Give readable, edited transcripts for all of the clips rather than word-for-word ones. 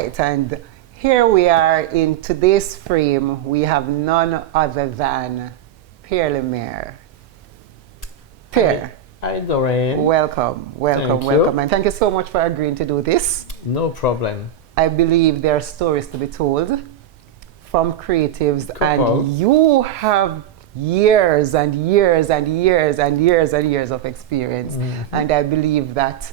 right, and here we are in today's frame. We have none other than Pierre Lemaire. Pierre. Hi, Doreen. Welcome, welcome, welcome. And thank you so much for agreeing to do this. No problem. I believe there are stories to be told from creatives, Couple. and you have years and years and years and years and years of experience. And I believe that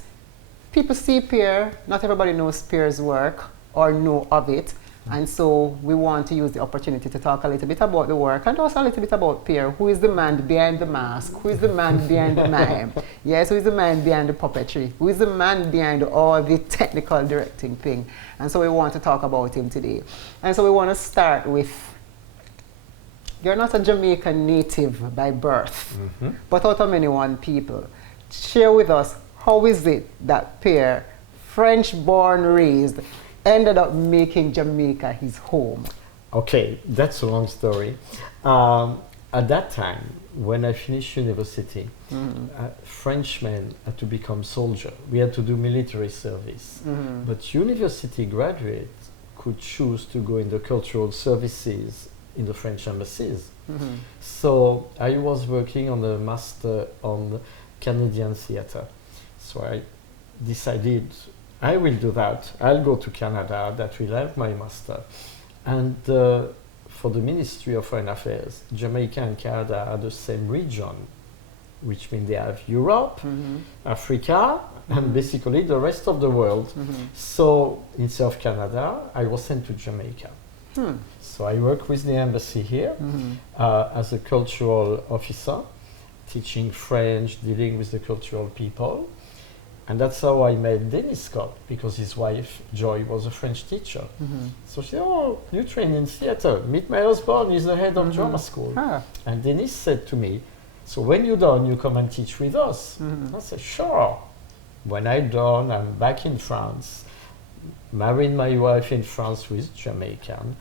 people see Pierre, not everybody knows Pierre's work or know of it. And so we want to use the opportunity to talk a little bit about the work and also a little bit about Pierre. Who is the man behind the mask? Who is the man behind the mime? Yes, who is the man behind the puppetry? Who is the man behind all the technical directing thing? And so we want to talk about him today. And so we want to start with, you're not a Jamaican native by birth, but out of many one people. Share with us, how is it that Pierre, French born, raised, ended up making Jamaica his home? Okay, that's a long story. At that time, when I finished university, Frenchmen had to become soldier. We had to do military service. But university graduates could choose to go in the cultural services in the French embassies. So I was working on a master on Canadian theater. So I decided I will do that. I'll go to Canada. That will help my master. And for the Ministry of Foreign Affairs, Jamaica and Canada are the same region, which means they have Europe, Africa, and basically the rest of the world. So instead of Canada, I was sent to Jamaica. So I work with the embassy here as a cultural officer, teaching French, dealing with the cultural people. And that's how I met Dennis Scott, because his wife, Joy, was a French teacher. So she said, oh, you train in theater. Meet my husband, he's the head of drama school. And Dennis said to me, so when you're done, you come and teach with us. I said, sure. When I'm done, I'm back in France, married my wife in France with Jamaican.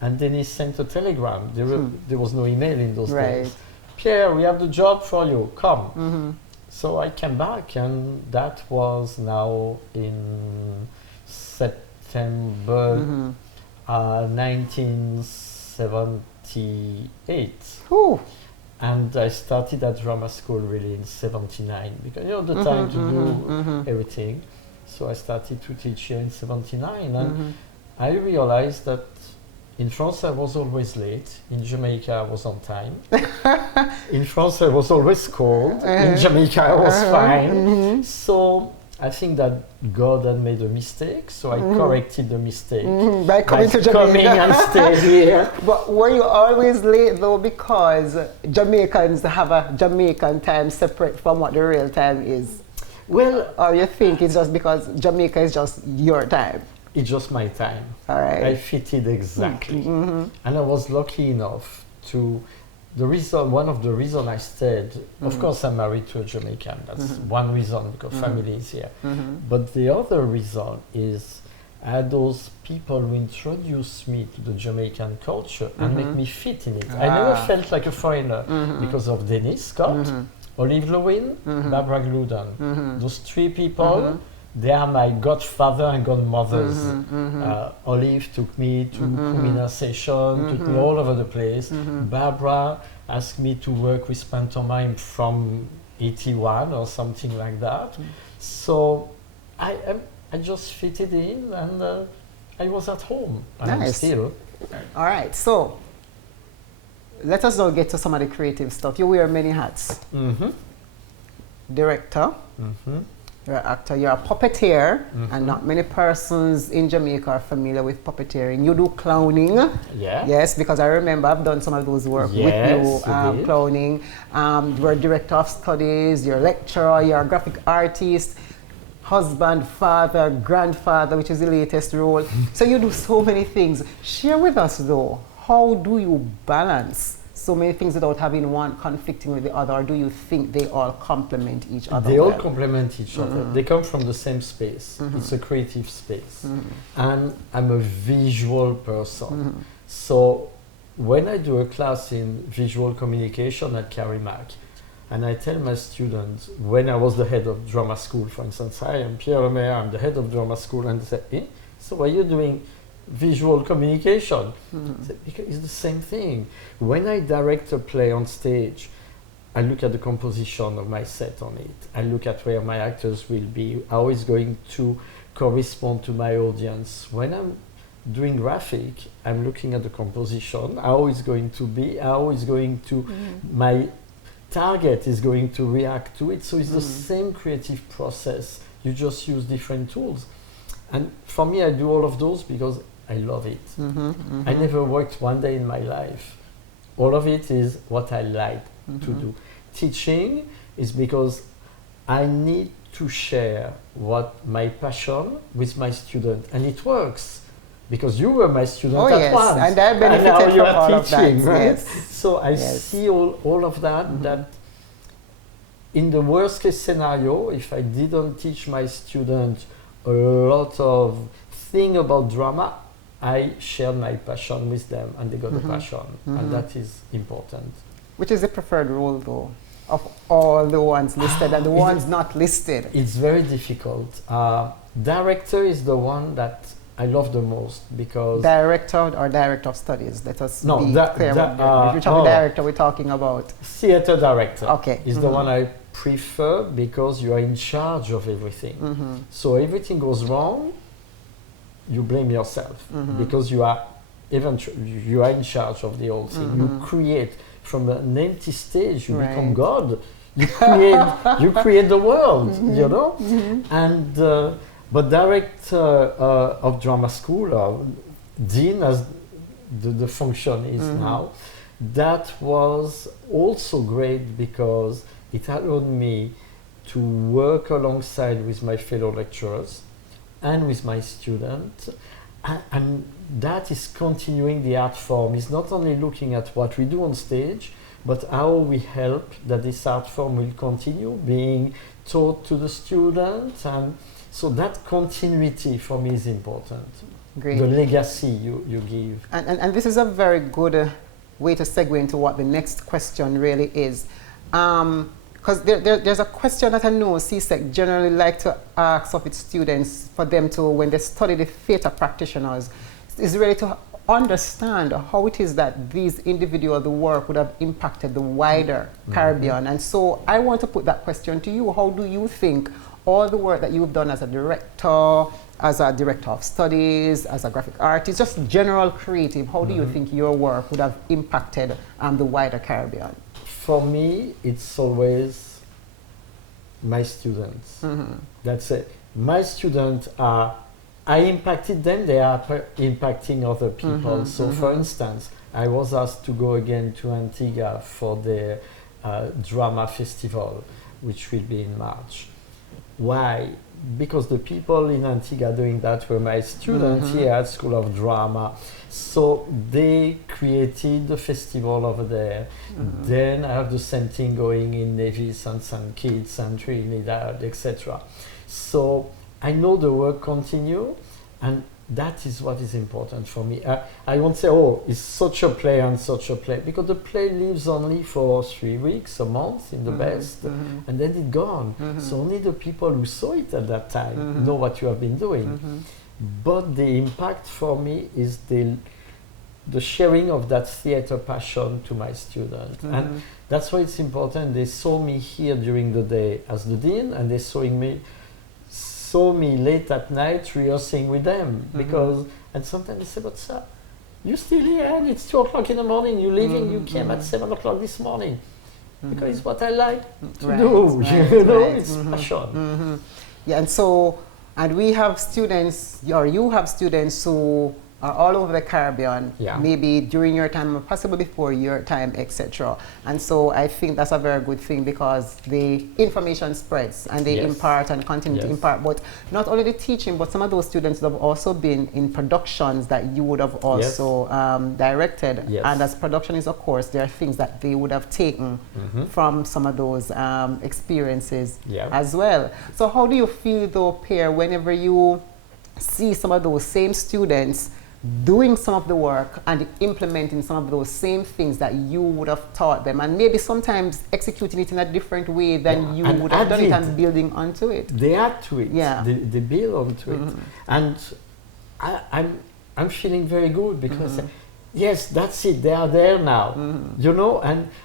And Dennis sent a telegram. There was no email in those days. Pierre, we have the job for you, come. So I came back, and that was now in September 1978. And I started at drama school really in 79, because you know the time to do everything. So I started to teach here in 79, and I realized that in France, I was always late. In Jamaica, I was on time. In France, I was always cold. In Jamaica, I was fine. So I think that God had made a mistake, so I corrected the mistake by coming to Jamaica. Coming and staying here. But were you always late though, because Jamaicans have a Jamaican time separate from what the real time is? Well, or you think it's just because Jamaica is just your time? It's just my time. All right. I fitted exactly. And I was lucky enough to, one of the reasons I stayed, of course I'm married to a Jamaican, that's one reason, because family is here. But the other reason is I had those people who introduced me to the Jamaican culture and make me fit in it. I never felt like a foreigner because of Dennis Scott, Olive Lewin, Barbara Gludon. Those three people, they are my godfather and godmothers. Olive took me to Kumina session, took me all over the place. Barbara asked me to work with pantomime from 81 or something like that. So I just fitted in, and I was at home. And I'm still. All right, so let us now get to some of the creative stuff. You wear many hats. Director. You're an actor, you're a puppeteer, and not many persons in Jamaica are familiar with puppeteering. You do clowning. Yes, because I remember I've done some of those work with you, clowning. You're a director of studies, you're a lecturer, you're a graphic artist, husband, father, grandfather, which is the latest role. So you do so many things. Share with us though, how do you balance so many things without having one conflicting with the other, or do you think they all complement each other? They all complement each other. They come from the same space. It's a creative space. And I'm a visual person. So when I do a class in visual communication at Carrie-Mac, and I tell my students, when I was the head of drama school, for instance, I am Pierre Lemaire, I'm the head of drama school, and they say, So why are you doing visual communication? Because it's the same thing. When I direct a play on stage, I look at the composition of my set on it. I look at where my actors will be, how it's going to correspond to my audience. When I'm doing graphic, I'm looking at the composition, how it's going to be, how it's going to, my target is going to react to it. So it's the same creative process. You just use different tools. And for me, I do all of those because I love it. I never worked one day in my life. All of it is what I like to do. Teaching is because I need to share what my passion with my student, and it works because you were my student at once, and I benefited from all of that. Right? Yes. So I see all of that. That in the worst case scenario, if I didn't teach my student a lot of thing about drama, I shared my passion with them, and they got the passion, and that is important. Which is the preferred role, though, of all the ones listed and the ones not listed? It's very difficult. Director is the one that I love the most because... Director or director of studies? Let us be clear. Which of the director we're talking about? Theater director. Okay. Is the one I prefer because you are in charge of everything. So everything goes wrong, you blame yourself because you are in charge of the whole thing. You create from an empty stage. You become God. You create the world. You know, and but director of drama school or dean, as the function is now, that was also great because it allowed me to work alongside with my fellow lecturers and with my students, and that is continuing the art form. It's not only looking at what we do on stage, but how we help that this art form will continue being taught to the students, and so that continuity for me is important. Great. The legacy you give. And this is a very good way to segue into what the next question really is. Because there's a question that I know CSEC generally like to ask of its students for them to, when they study the theatre practitioners, is really to understand how it is that these individual, the work would have impacted the wider Caribbean. And so I want to put that question to you. How do you think all the work that you've done as a director of studies, as a graphic artist, just general creative, how do you think your work would have impacted the wider Caribbean? For me, it's always my students. That's it. My students are, I impacted them, they are impacting other people. So for instance, I was asked to go again to Antigua for the drama festival, which will be in March. Why? Because the people in Antigua doing that were my students here at School of Drama. So they created the festival over there. Then I have the same thing going in Nevis and St. Kitts and Trinidad, etc. So I know the work continue, and that is what is important for me. I won't say, oh, it's such a play and such a play, because the play lives only for 3 weeks, a month in the best, and then it's gone. So only the people who saw it at that time know what you have been doing. But the impact for me is the sharing of that theater passion to my students. And that's why it's important. They saw me here during the day as the dean, and they saw me late at night rehearsing with them, because, and sometimes they say, but sir, you're still here and it's 2 o'clock in the morning, you're leaving, you came at 7 o'clock this morning, because it's what I like to do, you know, it's passion. Yeah, and so, and we have students, or you have students who are all over the Caribbean, maybe during your time or possibly before your time, etc. And so I think that's a very good thing, because the information spreads and they impart and continue to impart. But not only the teaching, but some of those students have also been in productions that you would have also directed. And as production is, of course, there are things that they would have taken from some of those experiences as well. So how do you feel though, Pierre, whenever you see some of those same students doing some of the work and implementing some of those same things that you would have taught them, and maybe sometimes executing it in a different way than you would have done it, and building onto it? They add to it. They build onto it. And I'm feeling very good because yes, that's it. They are there now, you know.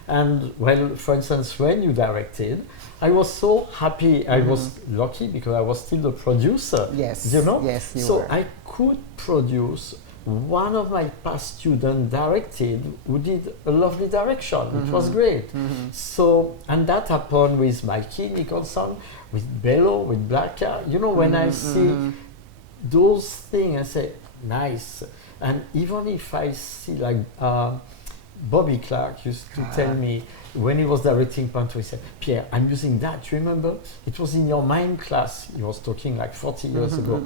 And well, for instance, when you directed, I was so happy. I was lucky because I was still the producer. Yes, you know. yes, you so were. I could produce. One of my past students directed who did a lovely direction. It was great. So, and that happened with Mikey Nicholson, with Bello, with Blacka. You know, when I see those things, I say, nice. And even if I see like Bobby Clark used to tell me when he was directing Panto, he said, Pierre, I'm using that, remember? It was in your mime class. He was talking like 40 years ago.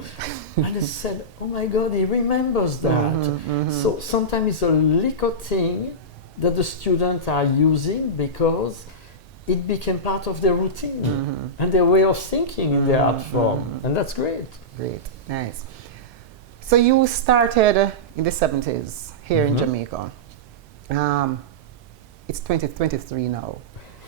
And I said, oh my God, he remembers that. So sometimes it's a little thing that the students are using because it became part of their routine and their way of thinking in their art form. And that's great. Great, nice. So you started in the 70s here in Jamaica. It's 2023 now.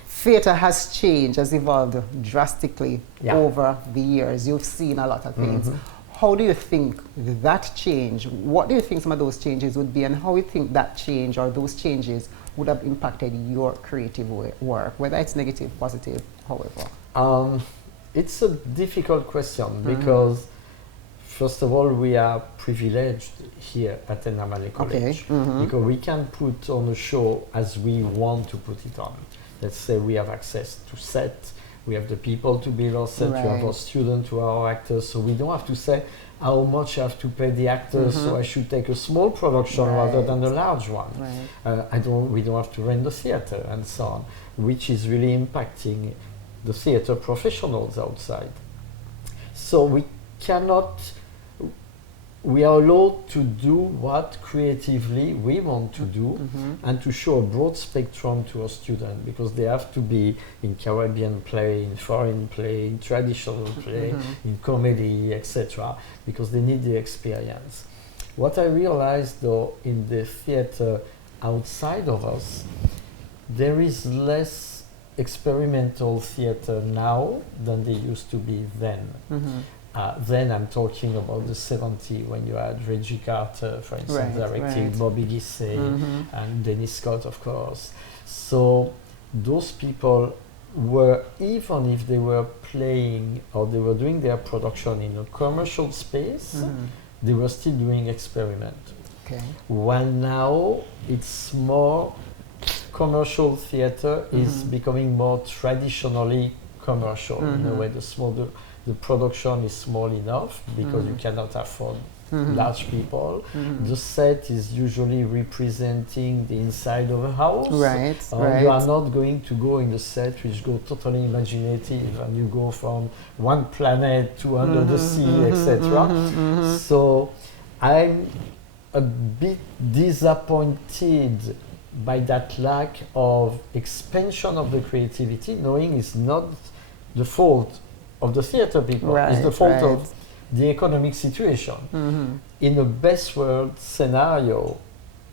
Theatre has changed, has evolved drastically over the years. You've seen a lot of things. How do you think that change, what do you think some of those changes would be, and how you think that change or those changes would have impacted your creative work, whether it's negative, positive, however? It's a difficult question because first of all, we are privileged here at Enamale College because we can put on a show as we want to put it on. Let's say we have access to set, we have the people to build our set, we have our students who are our actors, so we don't have to say how much I have to pay the actors, so I should take a small production rather than a large one. We don't have to rent the theater and so on, which is really impacting the theater professionals outside. So we are allowed to do what creatively we want to do and to show a broad spectrum to our students because they have to be in Caribbean play, in foreign play, in traditional play, in comedy, etc. because they need the experience. What I realized though in the theater outside of us, there is less experimental theater now than there used to be then. Then I'm talking about the 70s when you had Reggie Carter, for instance, directing Bobby Gissé and Dennis Scott, of course. So those people were, even if they were playing or they were doing their production in a commercial space, they were still doing experiment. While now it's more commercial theater is becoming more traditionally commercial in a way. The production is small enough because you cannot afford large people. The set is usually representing the inside of a house. You are not going to go in the set which go totally imaginative and you go from one planet to under the sea, etc. So I'm a bit disappointed by that lack of expansion of the creativity, knowing it's not the fault of the theater people, it's the fault of the economic situation. In a best world scenario,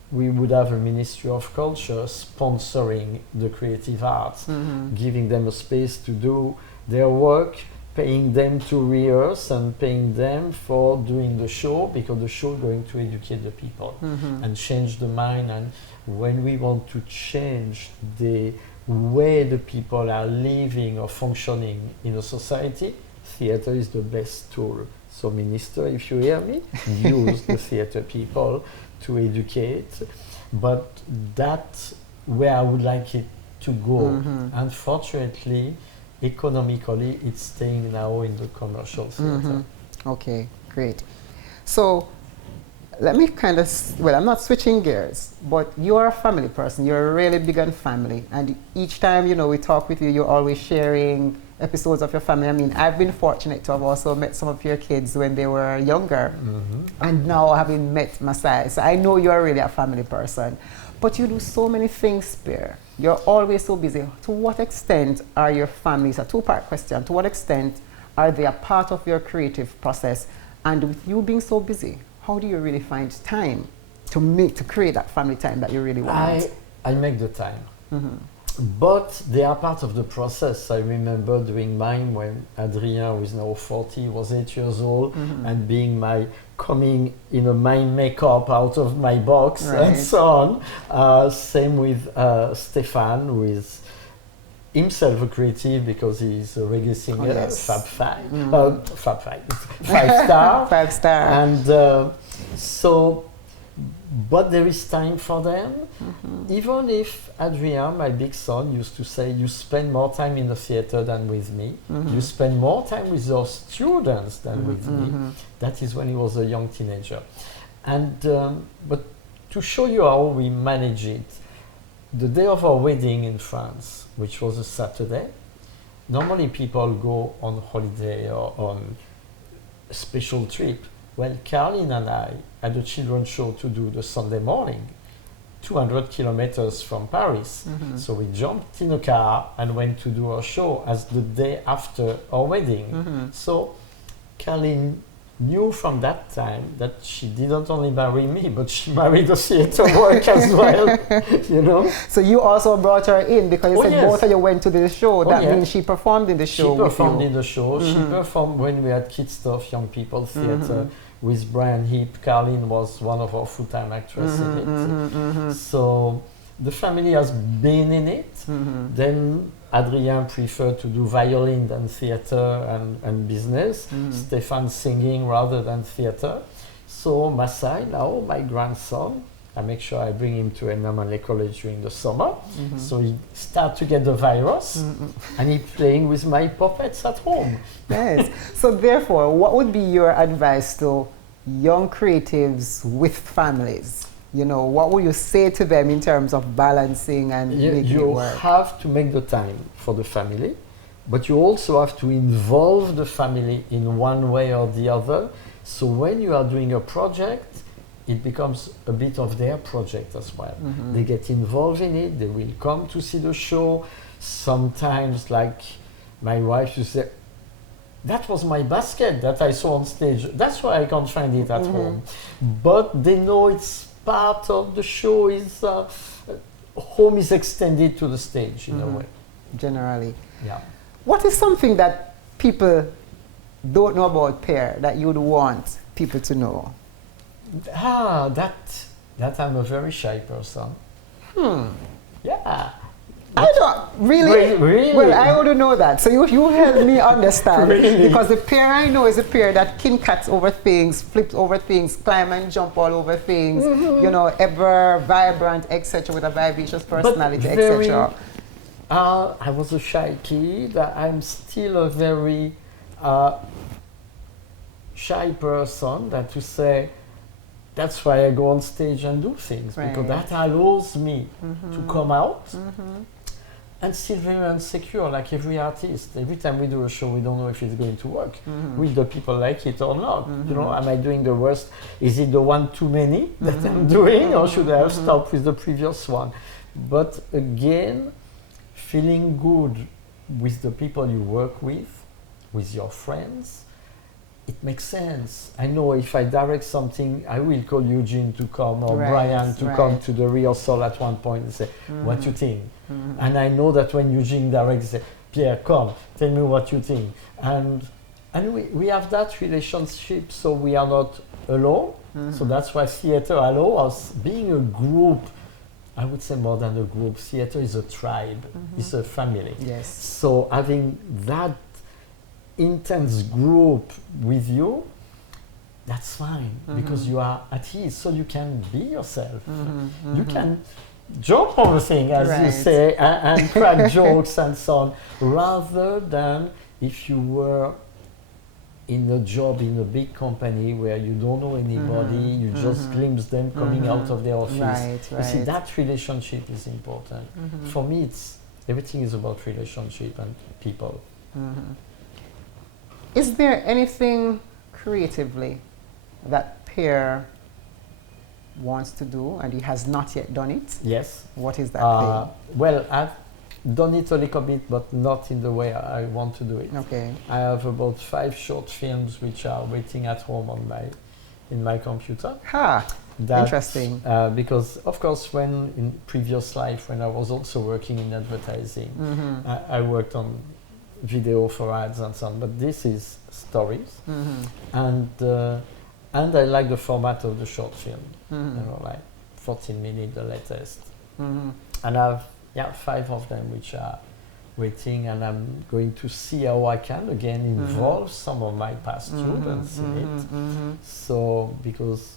we would have a Ministry of Culture sponsoring the creative arts, giving them a space to do their work, paying them to rehearse and paying them for doing the show because the show is going to educate the people and change the mind. And when we want to change the way the people are living or functioning in a society, theater is the best tool. So minister, if you hear me, use the theater people to educate. But that's where I would like it to go. Unfortunately, economically, it's staying now in the commercial theater. Okay, great. So let me kind of, well, I'm not switching gears, but you're a family person. You're really big on family. And each time, you know, we talk with you, you're always sharing episodes of your family. I mean, I've been fortunate to have also met some of your kids when they were younger. And now having met Masai. So I know you're really a family person. But you do so many things, Pierre. You're always so busy. To what extent are your families, a two-part question, to what extent are they a part of your creative process? And with you being so busy, how do you really find time to create that family time that you really want? I make the time. But they are part of the process. I remember doing mime when Adrien, who is now 40, was 8 years old, and being my coming in a mime makeup out of my box Right. and so on. Same with Stefan, who is himself a creative because he's a reggae singer, yes. Fab Five, Fab Five, 5 star. 5-star. And so, but there is time for them. Even if Adrien, my big son, used to say, you spend more time in the theater than with me, you spend more time with your students than with me. That is when he was a young teenager. And, but to show you how we manage it, the day of our wedding in France, which was a Saturday, normally people go on holiday or on a special trip. Well, Caroline and I had a children's show to do the Sunday morning, 200 kilometers from Paris. So we jumped in a car and went to do our show as the day after our wedding. So Caroline knew from that time that she didn't only marry me, but she married the theater work as well, you know. So you also brought her in because you said yes. both of you went to the show. That yeah. means she performed in the show. She performed with you. in the show. She performed when we had Kids Stuff, Young People Theatre with Brian Heap. Caroline was one of our full-time actresses in it. So the family has been in it. Then Adrien preferred to do violin than theatre and business. Stefan singing rather than theatre. So Masai, now my grandson, I make sure I bring him to Enamanle College during the summer. So he starts to get the virus and he's playing with my puppets at home. Yes. So therefore, what would be your advice to young creatives with families? You know, what would you say to them in terms of balancing and making it You work? have to make the time for the family, but you also have to involve the family in one way or the other. So when you are doing a project, it becomes a bit of their project as well. They get involved in it, they will come to see the show. Sometimes, like my wife used to say, that was my basket that I saw on stage. That's why I can't find it at home. But they know it's part of the show. Is home is extended to the stage in a way. Generally. Yeah. What is something that people don't know about Pierre that you would want people to know? That I'm a very shy person. Yeah. I don't really. Really? Well, I wouldn't know that. So you help me understand. Really? Because the Pierre I know is a Pierre that king cats over things, flips over things, climb and jump all over things. You know, ever vibrant, etc., with a vivacious personality, etc. I was a shy kid. I'm still a very shy person. That to say, that's why I go on stage and do things, because that allows me to come out and still very insecure, like every artist. Every time we do a show, we don't know if it's going to work. Will the people like it or not? You know, am I doing the worst? Is it the one too many that I'm doing, or should I have stopped with the previous one? But again, feeling good with the people you work with your friends, it makes sense. I know if I direct something, I will call Eugene to come or Brian to come to the rehearsal at one point and say, what you think? And I know that when Eugene directs, say, Pierre, come, tell me what you think. And we have that relationship, so we are not alone. So that's why theater allows us, being a group, I would say more than a group, theater is a tribe, it's a family. Yes. So having that intense group with you, that's fine, because you are at ease, so you can be yourself. You can jump over things, as you say, and crack jokes and so on, rather than if you were in a job in a big company where you don't know anybody, you just glimpse them coming out of their office. You see, that relationship is important. For me, everything is about relationship and people. Is there anything creatively that Pierre wants to do and he has not yet done it? Yes. What is that thing? Well, I've done it a little bit, but not in the way I want to do it. Okay. I have about 5 short films which are waiting at home in my computer. Interesting. Because, of course, when in previous life, when I was also working in advertising, I worked on video for ads and so on, but this is stories. And And I like the format of the short film, you know, like 14 minutes, the latest. And I have 5 of them which are waiting, and I'm going to see how I can again involve some of my past students in it. So, because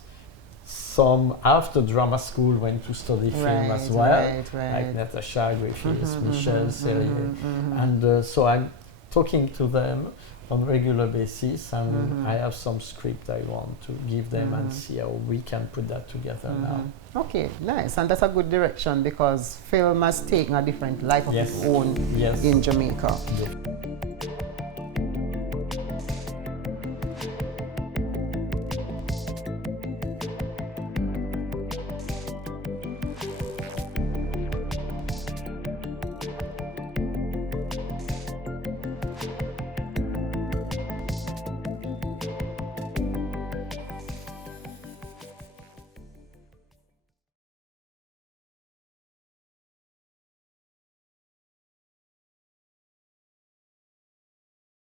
some after drama school went to study film as well, like Natasha Griffiths, Michelle Serrier, and so I'm talking to them on regular basis, and I have some script I want to give them and see how we can put that together now. Okay, nice, and that's a good direction because film has taken a different life of its own in Jamaica. Yeah.